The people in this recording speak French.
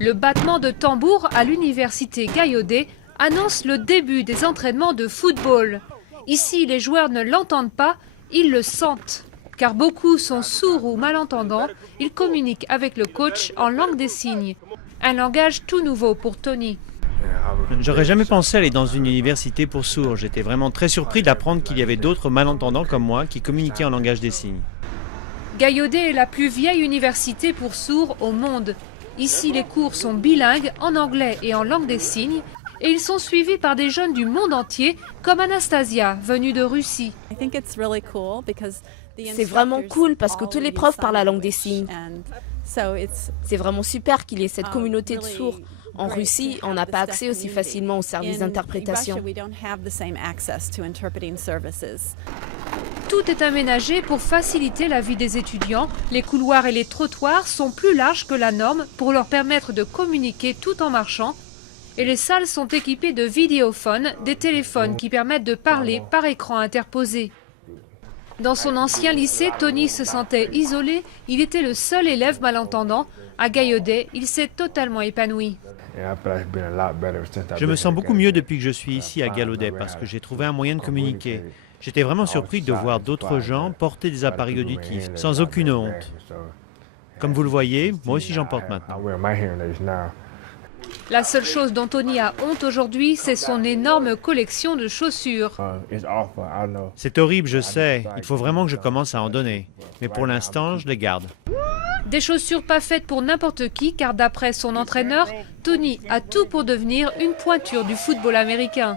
Le battement de tambour à l'université Gallaudet annonce le début des entraînements de football. Ici, les joueurs ne l'entendent pas, ils le sentent. Car beaucoup sont sourds ou malentendants, ils communiquent avec le coach en langue des signes. Un langage tout nouveau pour Tony. J'aurais jamais pensé aller dans une université pour sourds. J'étais vraiment très surpris d'apprendre qu'il y avait d'autres malentendants comme moi qui communiquaient en langage des signes. Gallaudet est la plus vieille université pour sourds au monde. Ici, les cours sont bilingues en anglais et en langue des signes. Et ils sont suivis par des jeunes du monde entier, comme Anastasia, venue de Russie. C'est vraiment cool parce que tous les profs parlent la langue des signes. C'est vraiment super qu'il y ait cette communauté de sourds. En Russie, on n'a pas accès aussi facilement aux services d'interprétation. Tout est aménagé pour faciliter la vie des étudiants. Les couloirs et les trottoirs sont plus larges que la norme pour leur permettre de communiquer tout en marchant. Et les salles sont équipées de vidéophones, des téléphones qui permettent de parler par écran interposé. Dans son ancien lycée, Tony se sentait isolé. Il était le seul élève malentendant. À Gallaudet, il s'est totalement épanoui. Je me sens beaucoup mieux depuis que je suis ici à Gallaudet parce que j'ai trouvé un moyen de communiquer. J'étais vraiment surpris de voir d'autres gens porter des appareils auditifs sans aucune honte. Comme vous le voyez, moi aussi j'en porte maintenant. La seule chose dont Tony a honte aujourd'hui, c'est son énorme collection de chaussures. C'est horrible, je sais. Il faut vraiment que je commence à en donner. Mais pour l'instant, je les garde. Des chaussures pas faites pour n'importe qui, car d'après son entraîneur, Tony a tout pour devenir une pointure du football américain.